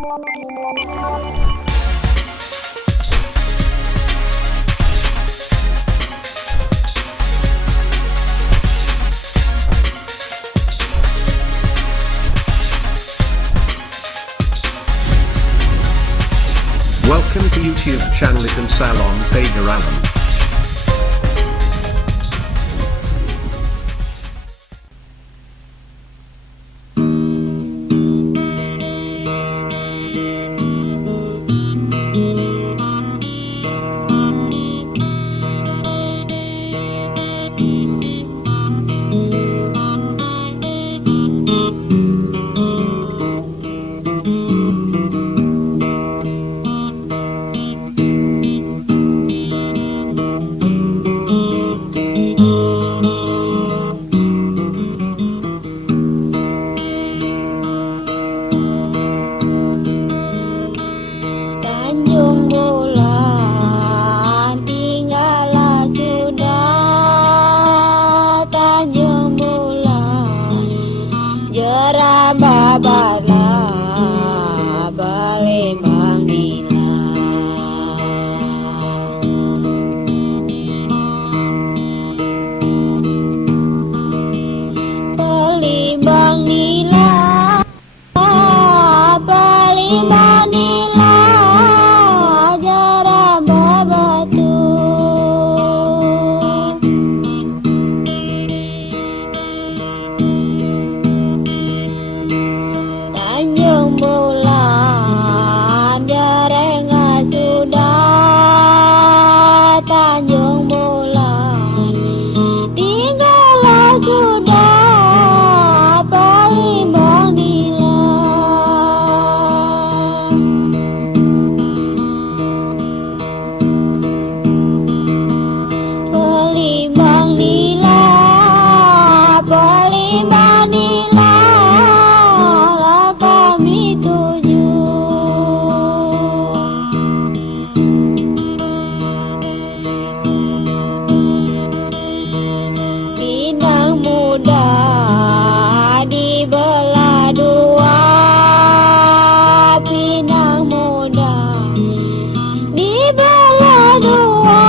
Welcome to YouTube channel Ikan Salon Pager Alam. Tanjung bulan tinggallah sudah, Tanjung bulan jerambah balah balimbang nila. Balimbang nila, balimbang nila, jerambah batu. Tanjung bulan jerengah sudah, Tanjung bulan tinggallah sudah, balimbang nila. Balimbang nila, balimbang nila, lah kami tuju. Pinang muda dibelah dua, pinang muda dibelah dua,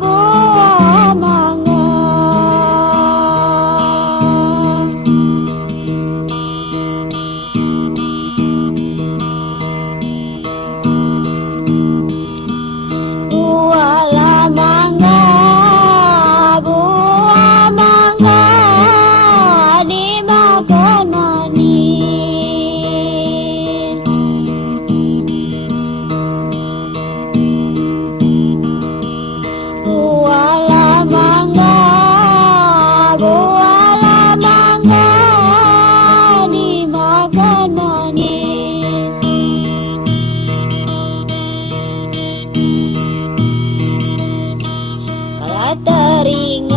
buah mangga. Buah mangga, buah mangga dimakan manis. Buah mangga, buah mangga dimakan manis. Kalau teringat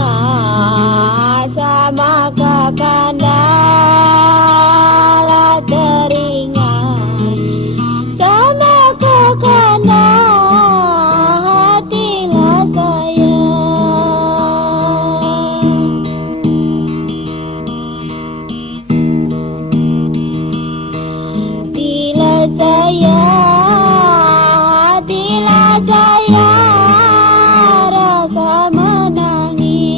sama kakanda, lah teringat sama kakanda, hatilah sayang. Hatilah sayang, hatilah sayang, rasa menangis.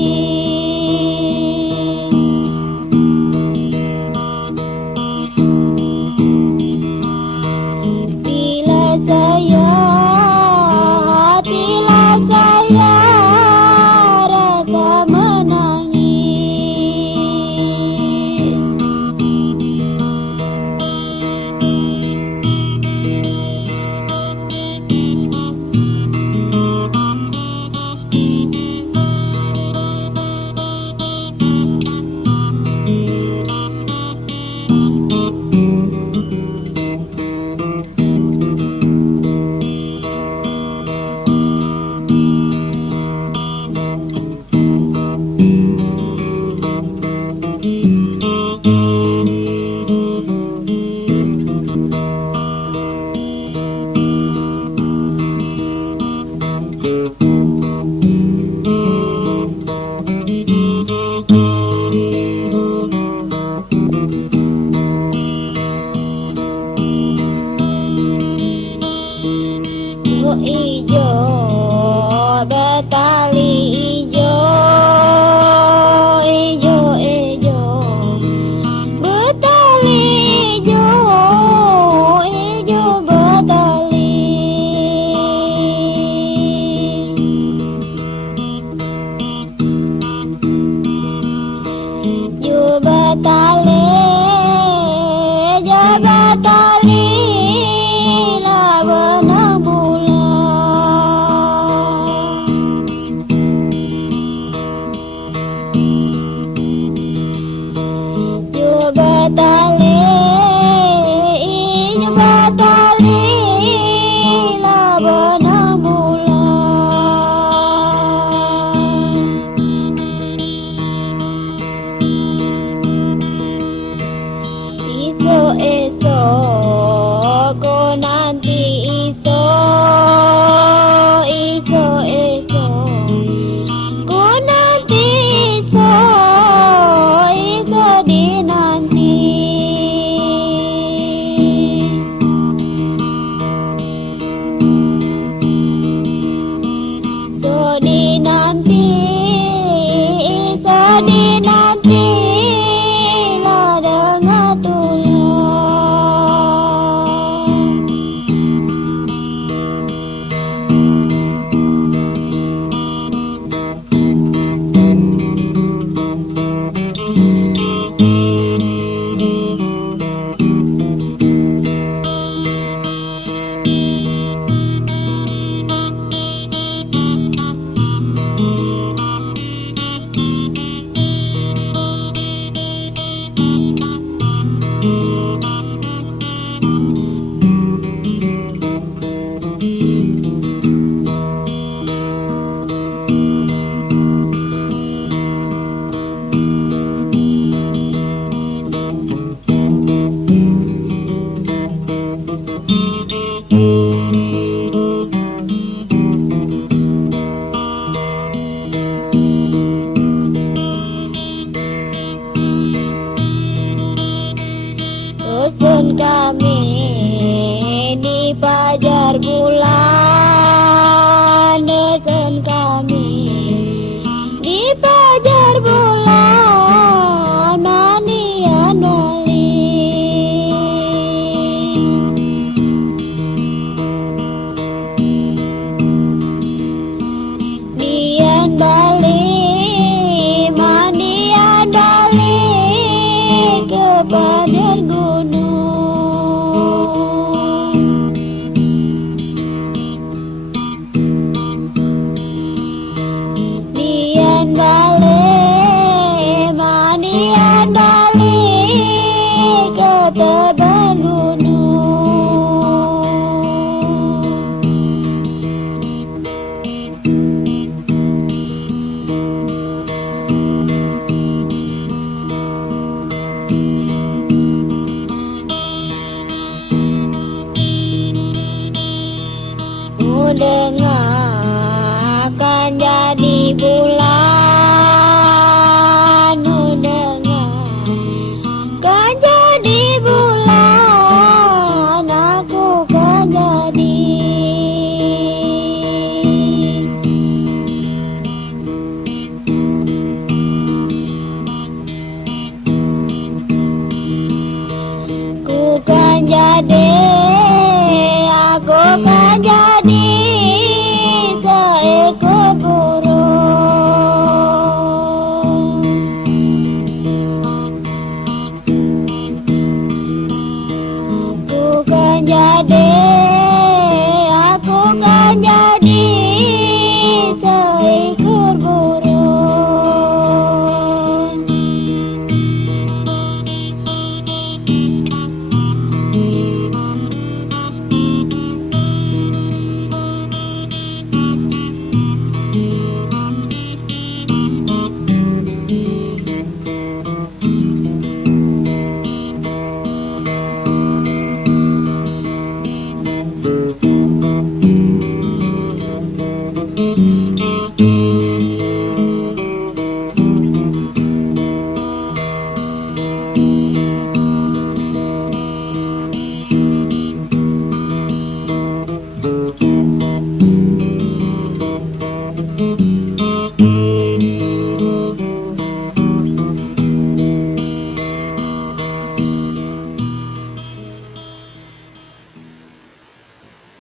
Hatilah sayang, hatilah sayang, rasa menangis. ijo, betali ijo, ijo, ijo, betali ijo, ijo, betali. Jo betali, jo betali, lawana bulan. Jo betali, jo betali, lawana bulan. Iso eso ko nanti iso, iso eso ko nanti iso, iso di nanti. So di nanti, so di nanti, ladang tulang. Dusun kami di Pajar Bulan, dusun kami di Pajar Bulan, manian wali. Nian Bali, manian Bali ke Badan Gunung. Nian Bali, manian Bali ke Badan Gunung. Dengar akan jadi bulan, dengar kan jadi bulan, aku kan jadi. Ku kan jadi, aku kan jadi seekor burung. Ku kan jadi